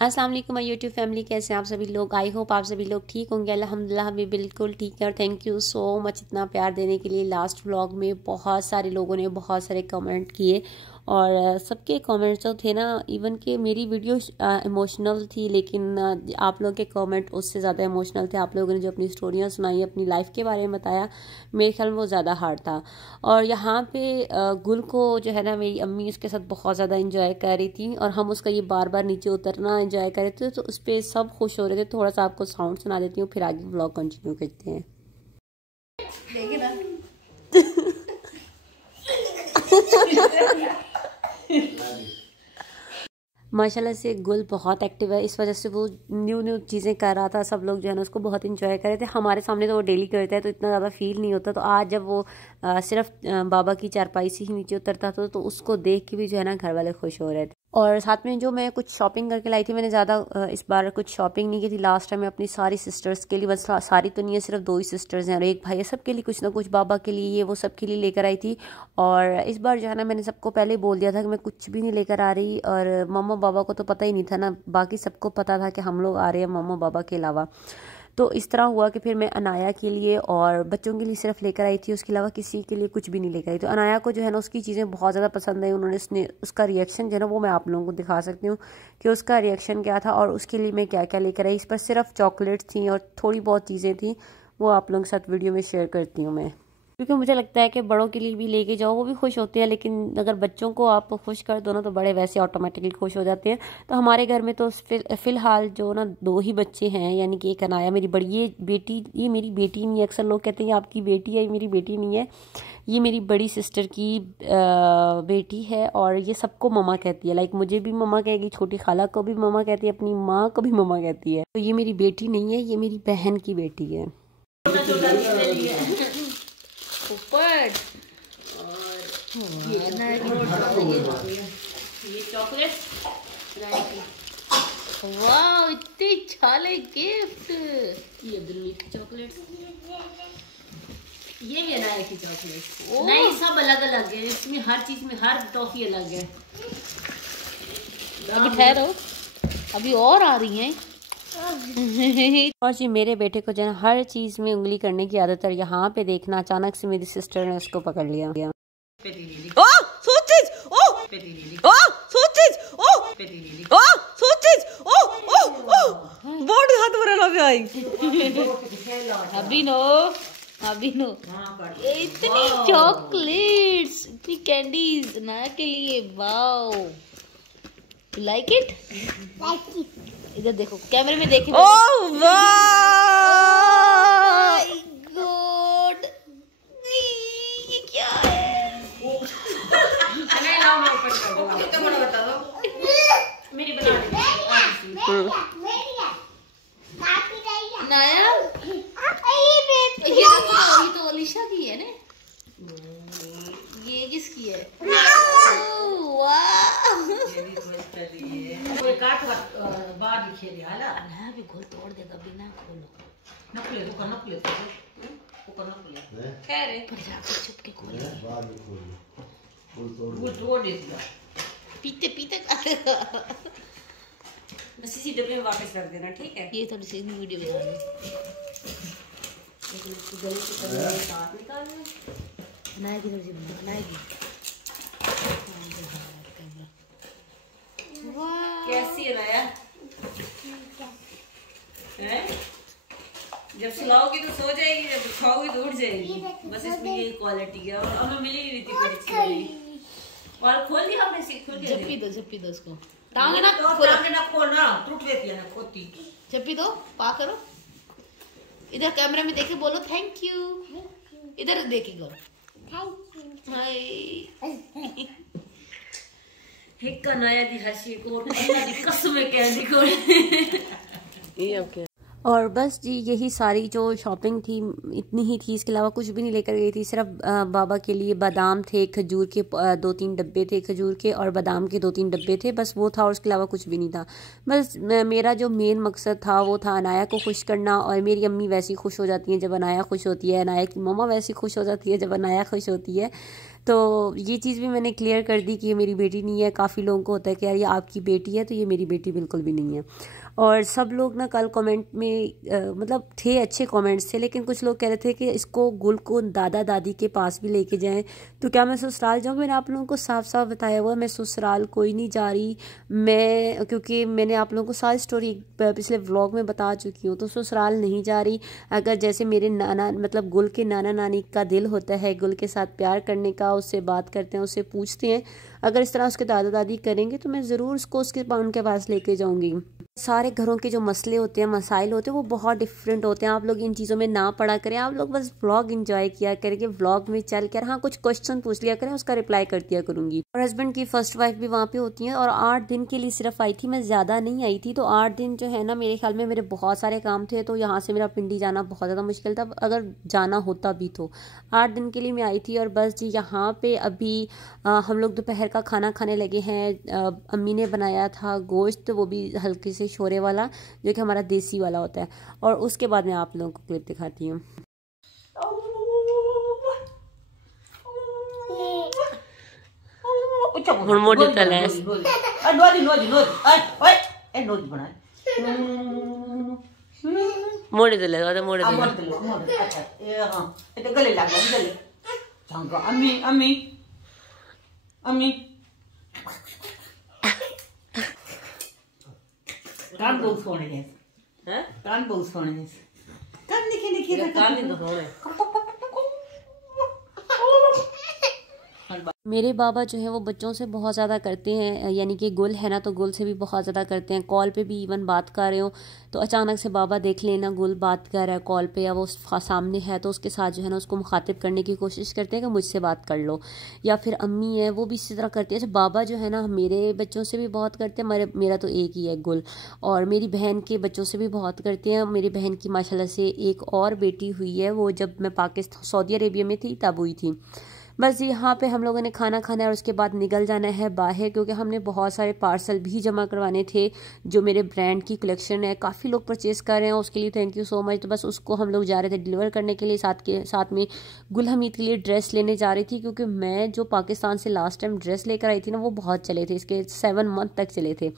अस्सलाम वालेकुम my YouTube family, कैसे हैं आप सभी लोग। आई होप आप सभी लोग ठीक होंगे। अल्हम्दुलिल्लाह भी बिल्कुल ठीक है और थैंक यू सो मच इतना प्यार देने के लिए। लास्ट व्लॉग में बहुत सारे लोगों ने बहुत सारे कमेंट किए और सबके कमेंट्स जो थे ना, इवन कि मेरी वीडियो इमोशनल थी, लेकिन आप लोगों के कमेंट उससे ज़्यादा इमोशनल थे। आप लोगों ने जो अपनी स्टोरियाँ सुनाई, अपनी लाइफ के बारे में बताया, मेरे ख्याल में वो ज़्यादा हार्ड था। और यहाँ पे गुल को जो है ना, मेरी अम्मी उसके साथ बहुत ज़्यादा इंजॉय कर रही थी और हम उसका ये बार बार नीचे उतरना इंजॉय कर रहे थे, तो उस पर सब खुश हो रहे थे। थोड़ा सा आपको साउंड सुना देती हूँ, फिर आगे व्लॉग कंटिन्यू करते हैं। देखिए ना माशाल्लाह से गुल बहुत एक्टिव है, इस वजह से वो न्यू न्यू चीज़ें कर रहा था। सब लोग जो है ना उसको बहुत इंजॉय कर रहे थे। हमारे सामने तो वो डेली करता है तो इतना ज़्यादा फील नहीं होता। तो आज जब वो सिर्फ बाबा की चारपाई से ही नीचे उतरता था तो उसको देख के भी जो है ना घर वाले खुश हो रहे थे। और साथ में जो मैं कुछ शॉपिंग करके लाई थी, मैंने ज़्यादा इस बार कुछ शॉपिंग नहीं की थी। लास्ट टाइम मैं अपनी सारी सिस्टर्स के लिए, बस सारी तो नहीं है, सिर्फ 2 ही सिस्टर्स हैं और एक भाई है, सबके लिए कुछ ना कुछ, बाबा के लिए ये वो सबके लिए लेकर आई थी। और इस बार जो है ना, मैंने सबको पहले ही बोल दिया था कि मैं कुछ भी नहीं लेकर आ रही, और मम्मा बाबा को तो पता ही नहीं था ना, बाकी सबको पता था कि हम लोग आ रहे हैं मम्मा बाबा के अलावा। तो इस तरह हुआ कि फिर मैं अनाया के लिए और बच्चों के लिए सिर्फ लेकर आई थी, उसके अलावा किसी के लिए कुछ भी नहीं लेकर आई। तो अनाया को जो है ना उसकी चीज़ें बहुत ज़्यादा पसंद आई। उसने उसका रिएक्शन जो है ना वो मैं आप लोगों को दिखा सकती हूँ कि उसका रिएक्शन क्या था और उसके लिए मैं क्या क्या लेकर आई। इस पर सिर्फ चॉकलेट्स थी और थोड़ी बहुत चीज़ें थी, वो आप लोगों के साथ वीडियो में शेयर करती हूँ मैं, क्योंकि मुझे लगता है कि बड़ों के लिए भी लेके जाओ, वो भी खुश होते हैं, लेकिन अगर बच्चों को आप खुश कर दो ना तो बड़े वैसे ऑटोमेटिकली खुश हो जाते हैं। तो हमारे घर में तो फ़िलहाल जो ना 2 ही बच्चे हैं, यानी कि एक अनाया मेरी बड़ी, ये बेटी, ये मेरी बेटी नहीं है। अक्सर लोग कहते हैं आपकी बेटी है, ये मेरी बेटी नहीं है, ये मेरी बड़ी सिस्टर की बेटी है। और ये सबको मम्मा कहती है, लाइक मुझे भी मम्मा कहेगी, छोटी खाला को भी मम्मा कहती है, अपनी माँ को भी मम्मा कहती है। तो ये मेरी बेटी नहीं है, ये मेरी बहन की बेटी है। ऊपर और ये चॉकलेट, वाह इतने छाले गिफ्ट। ये दिल्ली की चॉकलेट, ये भी अनाया की चॉकलेट। नहीं, सब अलग अलग है, इसमें हर चीज में हर टॉफी अलग है। अभी ठहरो, अभी और आ रही हैं। और जी मेरे बेटे को जो है हर चीज में उंगली करने की आदत है। यहाँ पे देखना, अचानक से मेरी सिस्टर ने उसको पकड़ लिया। इतनी चॉकलेट्स, इतनी कैंडीज अनाया के लिए, वाओ लाइक इट। इधर देखो, कैमरे में देखे। ओह गॉड, ये क्या है? मेरी बना नाया, ये तो अलीशा की है ना, ये किसकी है? बाहर लिखे हाला ना भी खोल, तोड़ देगा बिना खोलो। नकले तो करना नकले तो ऊपर नकले खैर है, पर जाकर छुप के खोल वो तोड़ देगा, पीते पीते बस इसी डब्बे में वापस रख देना, ठीक है? ये थोड़ी सी वीडियो बना लो, लेकिन इसकी गले से कभी साथ निकालना बनाएगी, थोड़ी सी बनाएगी। कैसी है नाया? जब सुलाओगी तो सो जाएगी, जब खाओगी तो उठ जाएगी। बस इसमें यही क्वालिटी है और हमें मिली नहीं थी कोई अच्छी। और खोल दिया आपने, सीख खोल दिया। झप्पी दो उसको, टांगे ना खोलना, टूट देती है ना, खोती। झप्पी दो, पा करो। इधर कैमरे में देखे बोलो थैंक यू, इधर देखेगा हाय। हिक्का नया दी हर्षी को दी कसम कह दी को। ये ओके। और बस जी यही सारी जो शॉपिंग थी इतनी ही थी, इसके अलावा कुछ भी नहीं लेकर गई थी। सिर्फ बाबा के लिए बादाम थे, खजूर के 2-3 डब्बे थे, खजूर के और बादाम के 2-3 डब्बे थे, बस वो था और उसके अलावा कुछ भी नहीं था। बस मेरा जो मेन मकसद था वो था अनाया को खुश करना। और मेरी अम्मी वैसी खुश हो जाती हैं जब अनाया खुश होती है, अनाया की मम्मा वैसी खुश हो जाती है जब अनाया खुश होती है। तो ये चीज़ भी मैंने क्लियर कर दी कि ये मेरी बेटी नहीं है। काफ़ी लोगों को होता है कि यार ये आपकी बेटी है, तो ये मेरी बेटी बिल्कुल भी नहीं है। और सब लोग ना कल कमेंट में मतलब थे, अच्छे कमेंट्स थे, लेकिन कुछ लोग कह रहे थे कि इसको गुल को दादा दादी के पास भी लेके जाएं, तो क्या मैं ससुराल जाऊँगी? मैंने आप लोगों को साफ साफ बताया हुआ मैं ससुराल कोई नहीं जा रही। मैं क्योंकि मैंने आप लोगों को सारी स्टोरी पिछले व्लॉग में बता चुकी हूँ, तो ससुराल नहीं जा रही। अगर जैसे मेरे नाना मतलब गुल के नाना नानी का दिल होता है गुल के साथ प्यार करने का, उससे बात करते हैं, उससे पूछते हैं, अगर इस तरह उसके दादा दादी करेंगे तो मैं ज़रूर उसको उनके पास लेके जाऊँगी। सारे घरों के जो मसले होते हैं, मसाइल होते हैं, वो बहुत डिफरेंट होते हैं। आप लोग इन चीज़ों में ना पड़ा करें, आप लोग बस व्लॉग एंजॉय किया करेंगे, व्लॉग में चल कर हाँ कुछ क्वेश्चन पूछ लिया करें, उसका रिप्लाई कर दिया करूँगी। और हस्बैंड की फर्स्ट वाइफ भी वहाँ पे होती है, और 8 दिन के लिए सिर्फ आई थी, मैं ज़्यादा नहीं आई थी। तो 8 दिन जो है ना, मेरे ख्याल में मेरे बहुत सारे काम थे, तो यहाँ से मेरा पिंडी जाना बहुत ज़्यादा मुश्किल था, अगर जाना होता भी तो। 8 दिन के लिए मैं आई थी। और बस जी यहाँ पे अभी हम लोग दोपहर का खाना खाने लगे हैं। अम्मी ने बनाया था गोश्त, वो भी हल्के से शोरे वाला, जो कि हमारा देसी वाला होता है। और उसके बाद मैं आप लोगों को क्लिप दिखाती हूँ। मोटे तलेस मोटे तले मोटे अच्छा गले लग गले अम्मी अम्मी अम्मी कान बहुत सोने हैं, कान बहुत सोने हैं, कान निके निके कान नहीं तो सोने। मेरे बाबा जो है वो बच्चों से बहुत ज़्यादा करते हैं, यानी कि गुल है ना, तो गुल से भी बहुत ज़्यादा करते हैं। कॉल पे भी इवन बात कर रहे हो तो अचानक से बाबा देख लेना गुल बात कर रहा है कॉल पे, या वो सामने है तो उसके साथ जो है ना उसको मुखातिब करने की कोशिश करते हैं कि मुझसे बात कर लो। या फिर अम्मी है वो भी इसी तरह करती है। अच्छा, बाबा जो है ना मेरे बच्चों से भी बहुत करते हैं, मेरा तो एक ही है गुल, और मेरी बहन के बच्चों से भी बहुत करते हैं। मेरी बहन की माशाल्लाह से एक और बेटी हुई है, वो जब मैं पाकिस्तान सऊदी अरेबिया में थी तब हुई थी। बस यहाँ पे हम लोगों ने खाना खाना है और उसके बाद निकल जाना है बाहर, क्योंकि हमने बहुत सारे पार्सल भी जमा करवाने थे जो मेरे ब्रांड की कलेक्शन है। काफ़ी लोग परचेज़ कर रहे हैं, उसके लिए थैंक यू सो मच। तो बस उसको हम लोग जा रहे थे डिलीवर करने के लिए। साथ में गुल हमीद के लिए ड्रेस लेने जा रही थी, क्योंकि मैं जो पाकिस्तान से लास्ट टाइम ड्रेस लेकर आई थी ना, वो बहुत चले थे, इसके 7 मंथ तक चले थे।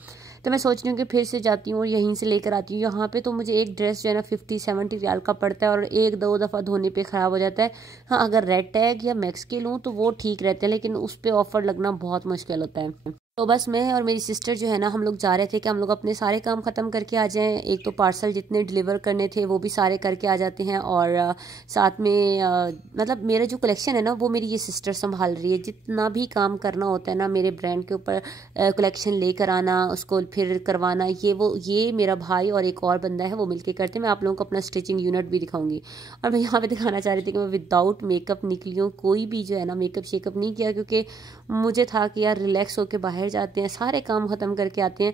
तो मैं सोच रही हूँ कि फिर से जाती हूँ और यहीं से लेकर आती हूँ। यहाँ पे तो मुझे एक ड्रेस जो है ना 50-70 रियाल का पड़ता है, और 1-2 दफ़ा धोने पे ख़राब हो जाता है। हाँ, अगर रेड टैग या मैक्स के लूँ तो वो ठीक रहते हैं, लेकिन उस पर ऑफर लगना बहुत मुश्किल होता है। तो बस मैं और मेरी सिस्टर जो है ना, हम लोग जा रहे थे कि हम लोग अपने सारे काम ख़त्म करके आ जाएं। एक तो पार्सल जितने डिलीवर करने थे वो भी सारे करके आ जाते हैं, और साथ में मतलब मेरा जो कलेक्शन है ना, वो मेरी ये सिस्टर संभाल रही है। जितना भी काम करना होता है ना मेरे ब्रांड के ऊपर, कलेक्शन लेकर आना, उसको फिर करवाना, ये मेरा भाई और एक और बंदा है वो मिलके करते हैं। मैं आप लोगों को अपना स्टिचिंग यूनिट भी दिखाऊंगी। और मैं यहाँ पे दिखाना चाह रही थी कि मैं विदाउट मेकअप निकली हूँ, कोई भी जो है ना मेकअप शेकअप नहीं किया, क्योंकि मुझे था कि यार रिलैक्स होकर बाहर जाते हैं, सारे काम ख़त्म करके आते हैं,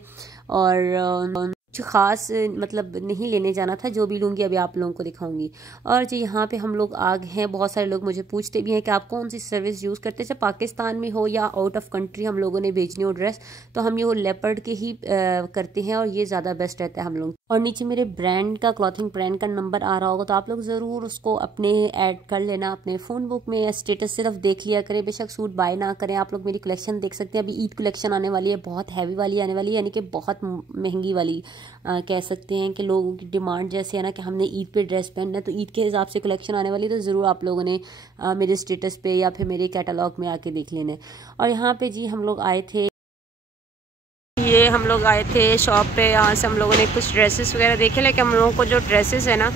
और कुछ ख़ास मतलब नहीं लेने जाना था। जो भी लूँगी अभी आप लोगों को दिखाऊंगी। और जी यहाँ पे हम लोग आ गए हैं। बहुत सारे लोग मुझे पूछते भी हैं कि आप कौन सी सर्विस यूज़ करते हैं, चाहे पाकिस्तान में हो या आउट ऑफ कंट्री हम लोगों ने भेजनी हो ड्रेस, तो हम ये वो लेपर्ड के ही करते हैं, और ये ज़्यादा बेस्ट रहता है हम लोग। और नीचे मेरे ब्रांड का, क्लॉथिंग ब्रांड का नंबर आ रहा होगा, तो आप लोग ज़रूर उसको अपने ऐड कर लेना अपने फ़ोन बुक में, या स्टेटस सिर्फ देख लिया करें, बेशक सूट बाय ना करें। आप लोग मेरी कलेक्शन देख सकते हैं। अभी ईद कलेक्शन आने वाली है, बहुत हैवी वाली आने वाली है, यानी कि बहुत महंगी वाली कह सकते हैं कि लोगों की डिमांड जैसे है ना कि हमने ईद पे ड्रेस पहनना है, तो ईद के हिसाब से कलेक्शन आने वाली है। तो ज़रूर आप लोगों ने मेरे स्टेटस पे या फिर मेरे कैटलॉग में आके देख लेना है। और यहाँ पे जी हम लोग आए थे, ये हम लोग आए थे शॉप पे, यहाँ से हम लोगों ने कुछ ड्रेसेस वगैरह देखे, लेकिन हम लोगों को जो ड्रेसेस है ना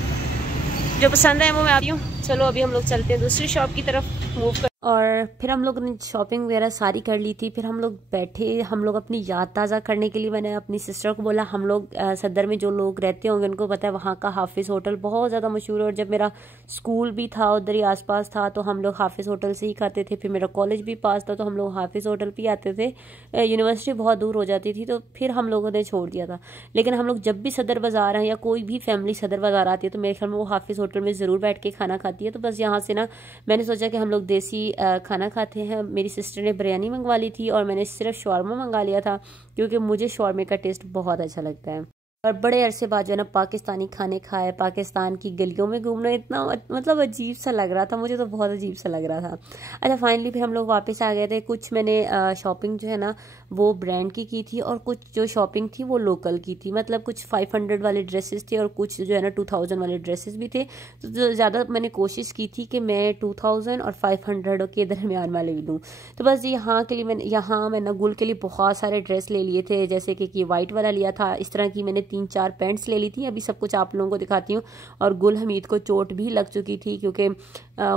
जो पसंद है वो मैं आती हूँ। चलो अभी हम लोग चलते हैं दूसरी शॉप की तरफ मूव कर। और फिर हम लोग ने शॉपिंग वगैरह सारी कर ली थी। फिर हम लोग बैठे, हम लोग अपनी याद ताज़ा करने के लिए मैंने अपनी सिस्टर को बोला, हम लोग सदर में जो लोग रहते होंगे उनको पता है वहाँ का हाफिज़ होटल बहुत ज़्यादा मशहूर है। और जब मेरा स्कूल भी था उधर ही आसपास था, तो हम लोग हाफिज़ होटल से ही खाते थे। फिर मेरा कॉलेज भी पास था, तो हम लोग हाफिज़ होटल पे आते थे। यूनिवर्सिटी बहुत दूर हो जाती थी, तो फिर हम लोगों ने छोड़ दिया था। लेकिन हम लोग जब भी सदर बाज़ार हैं या कोई भी फैमिली सदर बाज़ार आती है, तो मेरे ख्याल में वो हाफिज़ होटल में ज़रूर बैठ के खाना खाती है। तो बस यहाँ से ना मैंने सोचा कि हम लोग देसी खाना खाते हैं। मेरी सिस्टर ने बिरयानी मंगवा ली थी और मैंने सिर्फ शौरमा मंगा लिया था, क्योंकि मुझे शौरमे का टेस्ट बहुत अच्छा लगता है। और बड़े अरसे बाद जो है ना पाकिस्तानी खाने खाए, पाकिस्तान की गलियों में घूमना इतना मतलब अजीब सा लग रहा था, मुझे तो बहुत अजीब सा लग रहा था। अच्छा फाइनली फिर हम लोग वापस आ गए थे। कुछ मैंने शॉपिंग जो है ना वो ब्रांड की थी और कुछ जो शॉपिंग थी वो लोकल की थी। मतलब कुछ 500 वाले ड्रेसेस थे और कुछ जो है ना 2000 वाले ड्रेसेस भी थे। तो ज़्यादा मैंने कोशिश की थी कि मैं 2000 और 500 के दरमियान वाले भी लूँ। तो बस यहाँ के लिए मैंने गुल के लिए बहुत सारे ड्रेस ले लिए थे, जैसे कि वाइट वाला लिया था। इस तरह की मैंने 3-4 पैंट्स ले ली थी। अभी सब कुछ आप लोगों को दिखाती हूँ। और गुल हमीद को चोट भी लग चुकी थी क्योंकि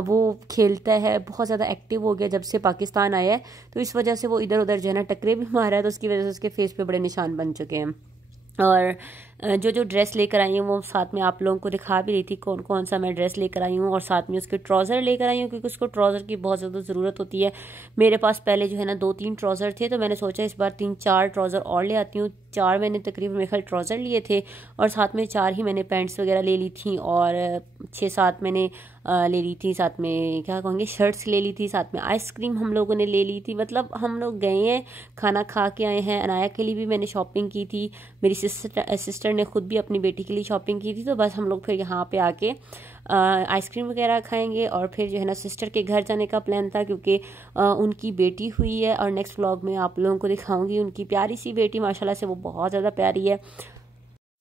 वो खेलता है, बहुत ज़्यादा एक्टिव हो गया जब से पाकिस्तान आया है, तो इस वजह से वो इधर उधर जो है ना टकरे भी मारा है, तो उसकी वजह से उसके फेस पे बड़े निशान बन चुके हैं। और जो ड्रेस लेकर आई हूँ वो साथ में आप लोगों को दिखा भी रही थी कौन कौन सा मैं ड्रेस लेकर आई हूँ। और साथ में उसके ट्राउज़र लेकर आई हूँ क्योंकि उसको ट्राउज़र की बहुत ज़्यादा ज़रूरत होती है। मेरे पास पहले जो है ना 2-3 ट्राउज़र थे, तो मैंने सोचा इस बार 3-4 ट्राउज़र और ले आती हूँ। 4 मैंने तकरीबन मेरे ख्याल ट्राउज़र लिए थे और साथ में 4 ही मैंने पैंट्स वगैरह ले ली थी और 6-7 मैंने ले ली थी, साथ में क्या कहेंगे शर्ट्स ले ली थी, साथ में आइसक्रीम हम लोगों ने ले ली थी। मतलब हम लोग गए हैं, खाना खा के आए हैं। अनाया के लिए भी मैंने शॉपिंग की थी, मेरी सिस्टर ने खुद भी अपनी बेटी के लिए शॉपिंग की थी। तो बस हम लोग फिर यहाँ पे आके आइसक्रीम वगैरह खाएंगे और फिर जो है ना सिस्टर के घर जाने का प्लान था क्योंकि उनकी बेटी हुई है। और नेक्स्ट व्लॉग में आप लोगों को दिखाऊंगी उनकी प्यारी सी बेटी, माशाल्लाह से वो बहुत ज़्यादा प्यारी है।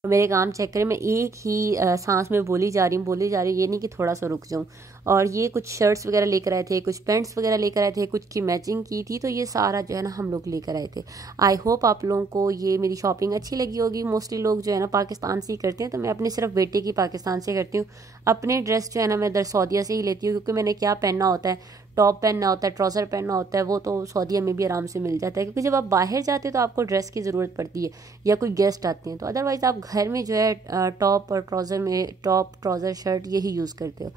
मेरे काम चेक करें, मैं एक ही सांस में बोली जा रही हूँ, ये नहीं कि थोड़ा सा रुक जाऊँ। और ये कुछ शर्ट्स वगैरह लेकर आए थे, कुछ पैंट्स वगैरह लेकर आए थे, कुछ की मैचिंग की थी, तो ये सारा जो है ना हम लोग लेकर आए थे। आई होप आप लोगों को ये मेरी शॉपिंग अच्छी लगी होगी। मोस्टली लोग जो है ना पाकिस्तान से ही करते हैं, तो मैं अपने सिर्फ बेटे की पाकिस्तान से करती हूँ। अपने ड्रेस जो है ना मैं सऊदीया से ही लेती हूँ क्योंकि मैंने क्या पहनना होता है, टॉप पहनना होता है, ट्राउज़र पहनना होता है, वो तो सऊदीया में भी आराम से मिल जाता है। क्योंकि जब आप बाहर जाते हैं तो आपको ड्रेस की ज़रूरत पड़ती है या कोई गेस्ट आते हैं, तो अदरवाइज़ आप घर में जो है टॉप और ट्राउज़र में टॉप ट्राउज़र शर्ट यही यूज़ करते हो।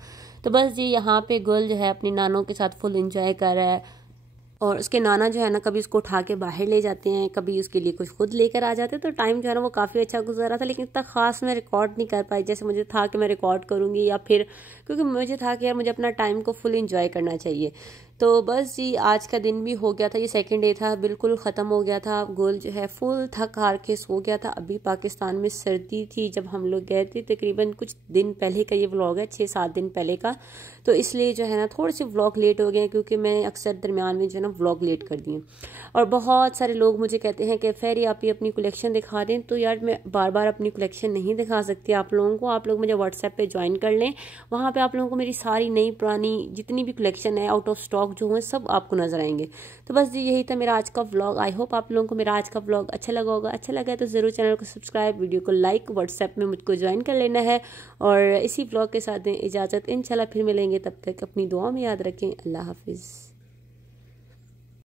तो बस जी यहाँ पे गुल जो है अपनी नानों के साथ फुल एंजॉय कर रहा है। और उसके नाना जो है ना कभी उसको उठा के बाहर ले जाते हैं, कभी उसके लिए कुछ खुद लेकर आ जाते हैं। तो टाइम जो है ना वो काफ़ी अच्छा गुजरा था, लेकिन इतना खास मैं रिकॉर्ड नहीं कर पाई जैसे मुझे था कि मैं रिकॉर्ड करूँगी, या फिर क्योंकि मुझे था कि यार मुझे अपना टाइम को फुल एंजॉय करना चाहिए। तो बस जी आज का दिन भी हो गया था, ये सेकंड डे था, बिल्कुल ख़त्म हो गया था। गोल जो है फुल थक हार के सो गया था। अभी पाकिस्तान में सर्दी थी जब हम लोग गए थे, तकरीबन कुछ दिन पहले का ये व्लॉग है, 6-7 दिन पहले का। तो इसलिए जो है ना थोड़े से व्लॉग लेट हो गए क्योंकि मैं अक्सर दरमियान में जो है ना व्लॉग लेट कर दी हूँ। और बहुत सारे लोग मुझे कहते हैं कि फेरी आप ये अपनी कलेक्शन दिखा दें, तो यार मैं बार बार अपनी कलेक्शन नहीं दिखा सकती आप लोगों को। आप लोग मुझे व्हाट्सएप पे ज्वाइन कर लें, वहाँ पे आप लोगों को मेरी सारी नई पुरानी जितनी भी कलेक्शन है आउट ऑफ स्टॉक जो है सब आपको नजर आएंगे। तो बस जी यही था मेरा आज का व्लॉग। आई होप आप लोगों को मेरा आज का व्लॉग अच्छा लगा होगा। अच्छा लगा है तो ज़रूर चैनल को सब्सक्राइब, वीडियो को लाइक, व्हाट्सएप में मुझको ज्वाइन कर लेना है। और इसी व्लॉग के साथ दें इजाज़त, इंशाल्लाह फिर मिलेंगे, तब तक अपनी दुआ में याद रखें। अल्लाह हाफिज़।